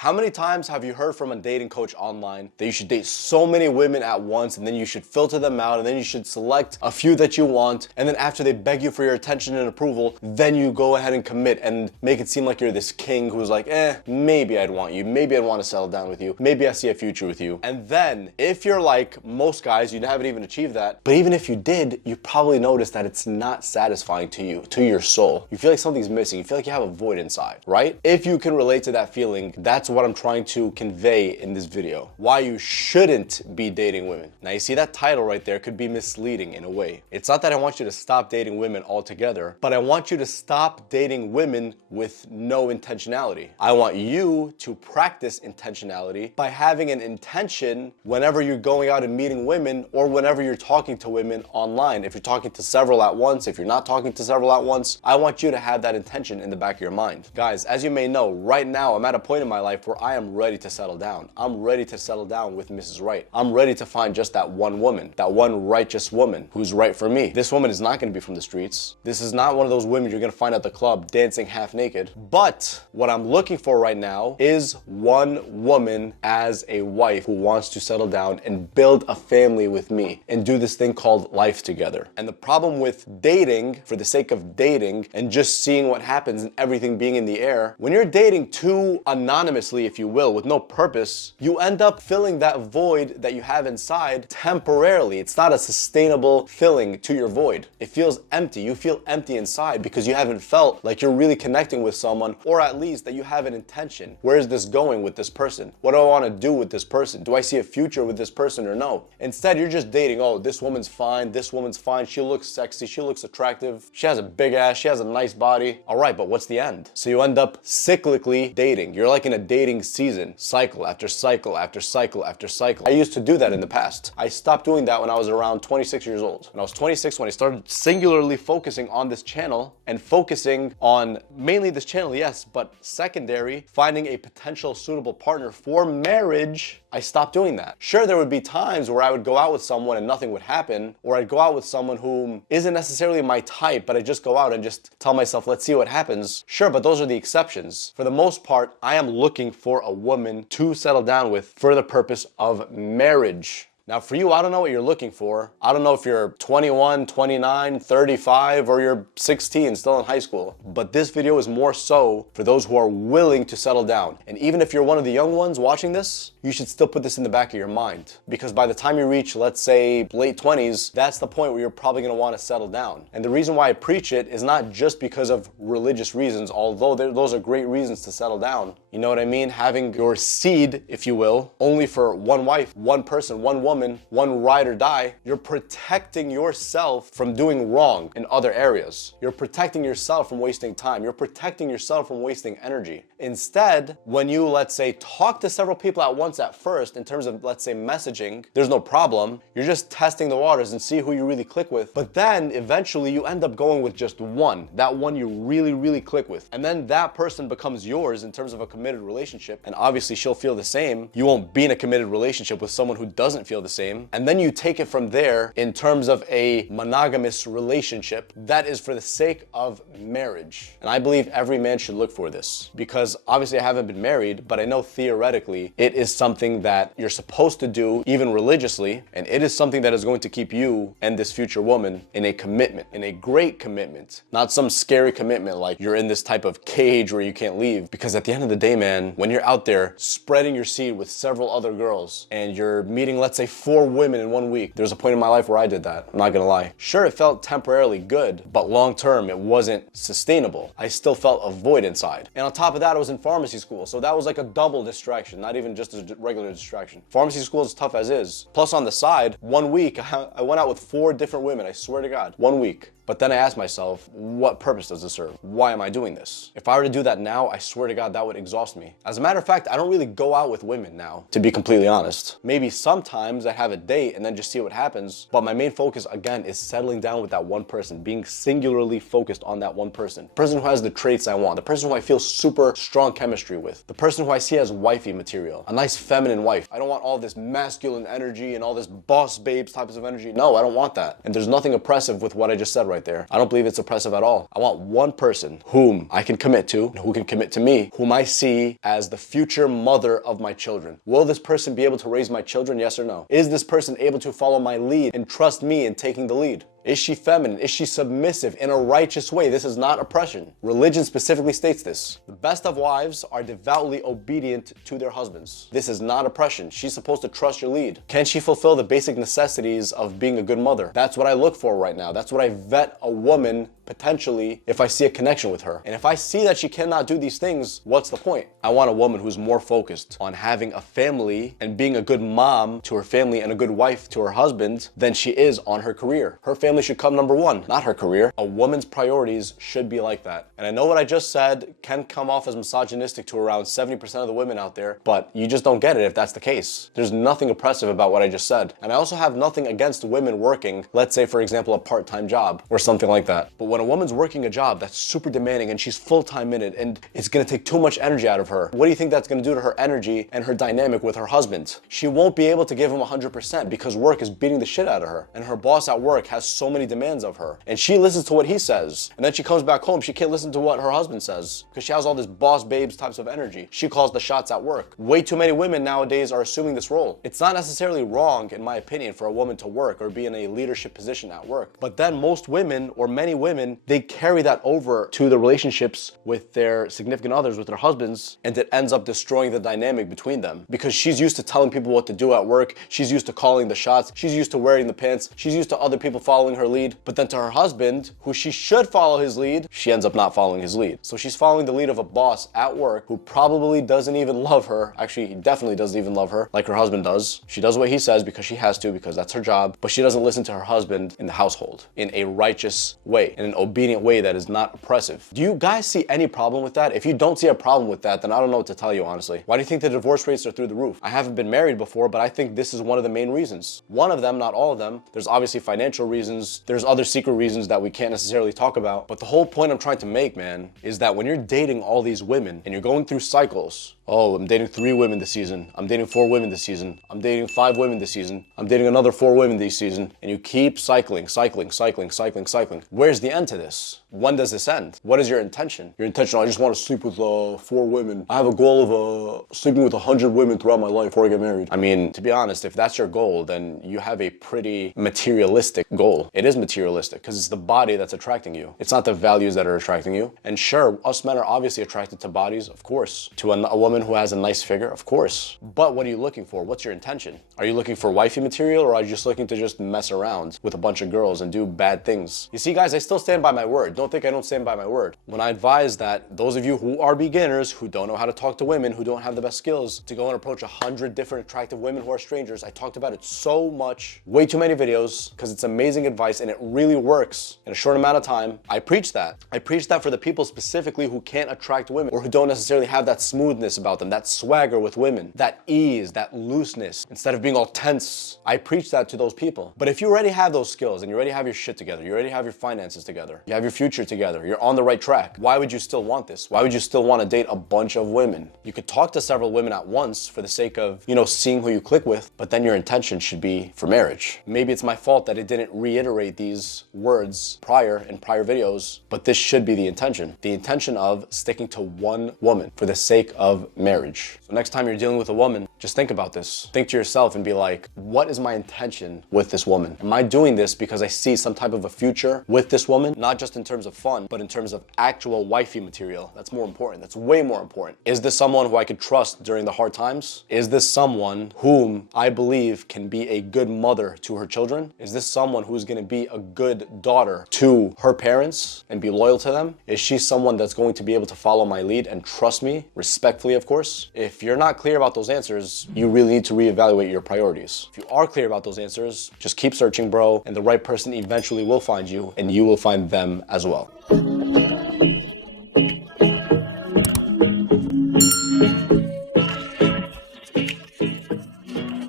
How many times have you heard from a dating coach online that you should date so many women at once and then you should filter them out and then you should select a few that you want, and then after they beg you for your attention and approval, then you go ahead and commit and make it seem like you're this king who's like, maybe I'd want you, maybe I'd want to settle down with you, maybe I see a future with you. And then if you're like most guys, you haven't even achieved that, but even if you did, you probably noticed that it's not satisfying to you, to your soul. You feel like something's missing. You feel like you have a void inside, right? If you can relate to that feeling, that's what I'm trying to convey in this video. Why you shouldn't be dating women. Now you see that title right there could be misleading in a way. It's not that I want you to stop dating women altogether, but I want you to stop dating women with no intentionality. I want you to practice intentionality by having an intention whenever you're going out and meeting women or whenever you're talking to women online. If you're talking to several at once, if you're not talking to several at once, I want you to have that intention in the back of your mind. Guys, as you may know, right now I'm at a point in my life where I am ready to settle down. I'm ready to settle down with Mrs. Right. I'm ready to find just that one woman, that one righteous woman who's right for me. This woman is not going to be from the streets. This is not one of those women you're going to find at the club dancing half naked. But what I'm looking for right now is one woman as a wife who wants to settle down and build a family with me and do this thing called life together. And the problem with dating for the sake of dating and just seeing what happens and everything being in the air, when you're dating too anonymously, if you will, with no purpose, you end up filling that void that you have inside temporarily. It's not a sustainable filling to your void. It feels empty. You feel empty inside because you haven't felt like you're really connecting with someone, or at least that you have an intention. Where is this going with this person? What do I want to do with this person? Do I see a future with this person or no? Instead, you're just dating. Oh, this woman's fine. This woman's fine. She looks sexy. She looks attractive. She has a big ass. She has a nice body. All right, but what's the end? So you end up cyclically dating. You're like in a dating season, cycle after cycle after cycle after cycle. I used to do that in the past. I stopped doing that when I was around 26 years old. And I was 26 when I started singularly focusing on this channel and focusing on mainly this channel, yes, but secondary, finding a potential suitable partner for marriage. I stopped doing that. Sure, there would be times where I would go out with someone and nothing would happen, or I'd go out with someone who isn't necessarily my type, but I just go out and just tell myself, let's see what happens. Sure, but those are the exceptions. For the most part, I am looking for a woman to settle down with for the purpose of marriage. Now for you, I don't know what you're looking for. I don't know if you're 21, 29, 35, or you're 16, still in high school. But this video is more so for those who are willing to settle down. And even if you're one of the young ones watching this, you should still put this in the back of your mind. Because by the time you reach, let's say, late 20s, that's the point where you're probably gonna wanna settle down. And the reason why I preach it is not just because of religious reasons, although those are great reasons to settle down. You know what I mean? Having your seed, if you will, only for one wife, one person, one woman, one ride or die, you're protecting yourself from doing wrong in other areas. You're protecting yourself from wasting time. You're protecting yourself from wasting energy. Instead, when you, let's say, talk to several people at once at first, in terms of, let's say, messaging, there's no problem. You're just testing the waters and see who you really click with. But then eventually you end up going with just one, that one you really, really click with. And then that person becomes yours in terms of a committed relationship. And obviously she'll feel the same. You won't be in a committed relationship with someone who doesn't feel the same. And then you take it from there in terms of a monogamous relationship that is for the sake of marriage. And I believe every man should look for this, because obviously I haven't been married, but I know theoretically it is something that you're supposed to do even religiously, and it is something that is going to keep you and this future woman in a commitment, in a great commitment, not some scary commitment like you're in this type of cage where you can't leave. Because at the end of the day, man, when you're out there spreading your seed with several other girls and you're meeting, let's say, 4 women in 1 week. There was a point in my life where I did that. I'm not gonna lie. Sure, it felt temporarily good, but long term, it wasn't sustainable. I still felt a void inside. And on top of that, I was in pharmacy school. So that was like a double distraction, not even just a regular distraction. Pharmacy school is tough as is. Plus on the side, 1 week, I went out with 4 different women. I swear to God, 1 week. But then I asked myself, what purpose does this serve? Why am I doing this? If I were to do that now, I swear to God, that would exhaust me. As a matter of fact, I don't really go out with women now, to be completely honest. Maybe sometimes I have a date and then just see what happens. But my main focus, again, is settling down with that one person, being singularly focused on that one person. The person who has the traits I want, the person who I feel super strong chemistry with, the person who I see as wifey material, a nice feminine wife. I don't want all this masculine energy and all this boss babes types of energy. No, I don't want that. And there's nothing oppressive with what I just said right right there. I don't believe it's oppressive at all. I want one person whom I can commit to, who can commit to me, whom I see as the future mother of my children. Will this person be able to raise my children? Yes or no? Is this person able to follow my lead and trust me in taking the lead? Is she feminine? Is she submissive in a righteous way? This is not oppression. Religion specifically states this. The best of wives are devoutly obedient to their husbands. This is not oppression. She's supposed to trust your lead. Can she fulfill the basic necessities of being a good mother? That's what I look for right now. That's what I vet a woman potentially if I see a connection with her. And if I see that she cannot do these things, what's the point? I want a woman who's more focused on having a family and being a good mom to her family and a good wife to her husband than she is on her career. Her family should come number one, not her career. A woman's priorities should be like that. And I know what I just said can come off as misogynistic to around 70% of the women out there, but you just don't get it if that's the case. There's nothing oppressive about what I just said. And I also have nothing against women working, let's say for example, a part-time job or something like that. But when a woman's working a job that's super demanding and she's full-time in it and it's gonna take too much energy out of her, what do you think that's gonna do to her energy and her dynamic with her husband? She won't be able to give him 100% because work is beating the shit out of her. And her boss at work has so many demands of her. And she listens to what he says. And then she comes back home, she can't listen to what her husband says because she has all this boss babes types of energy. She calls the shots at work. Way too many women nowadays are assuming this role. It's not necessarily wrong, in my opinion, for a woman to work or be in a leadership position at work. But then most women, or many women, they carry that over to the relationships with their significant others, with their husbands, and it ends up destroying the dynamic between them because she's used to telling people what to do at work. She's used to calling the shots. She's used to wearing the pants. She's used to other people following her lead. But then to her husband, who she should follow his lead, she ends up not following his lead. So she's following the lead of a boss at work who probably doesn't even love her. Actually, he definitely doesn't even love her like her husband does. She does what he says because she has to, because that's her job, but she doesn't listen to her husband in the household in a righteous way, in an obedient way that is not oppressive. Do you guys see any problem with that? If you don't see a problem with that, then I don't know what to tell you, honestly. Why do you think the divorce rates are through the roof? I haven't been married before, but I think this is one of the main reasons. One of them, not all of them. There's obviously financial reasons. There's other secret reasons that we can't necessarily talk about. But the whole point I'm trying to make, man, is that when you're dating all these women and you're going through cycles, oh, I'm dating 3 women this season. I'm dating 4 women this season. I'm dating 5 women this season. I'm dating another 4 women this season. And you keep cycling. Where's the end to this? When does this end? What is your intention? Your intention, I just want to sleep with 4 women. I have a goal of sleeping with 100 women throughout my life before I get married. I mean, to be honest, if that's your goal, then you have a pretty materialistic goal. It is materialistic because it's the body that's attracting you. It's not the values that are attracting you. And sure, us men are obviously attracted to bodies, of course. To a woman who has a nice figure, of course. But what are you looking for? What's your intention? Are you looking for wifey material, or are you just looking to just mess around with a bunch of girls and do bad things? You see, guys, I still stand by my word. Don't think I don't stand by my word. When I advise that those of you who are beginners, who don't know how to talk to women, who don't have the best skills, to go and approach 100 different attractive women who are strangers, I talked about it so much, way too many videos, because it's amazing advice and it really works in a short amount of time. I preach that. I preach that for the people specifically who can't attract women or who don't necessarily have that smoothness about them, that swagger with women, that ease, that looseness, instead of being all tense. I preach that to those people. But if you already have those skills and you already have your shit together, you already have your finances together, you have your future together, you're on the right track, why would you still want this? Why would you still want to date a bunch of women? You could talk to several women at once for the sake of, seeing who you click with, but then your intention should be for marriage. Maybe it's my fault that it didn't reiterate these words in prior videos, but this should be the intention. The intention of sticking to one woman for the sake of marriage. So next time you're dealing with a woman, just think about this. Think to yourself and be like, what is my intention with this woman? Am I doing this because I see some type of a future with this woman? Not just in terms of fun, but in terms of actual wifey material. That's more important. That's way more important. Is this someone who I could trust during the hard times? Is this someone whom I believe can be a good mother to her children? Is this someone who's going to be a good daughter to her parents and be loyal to them? Is she someone that's going to be able to follow my lead and trust me, respectfully, of course? If you're not clear about those answers, you really need to reevaluate your priorities. If you are clear about those answers, just keep searching, bro, and the right person eventually will find you, and you will find them as well.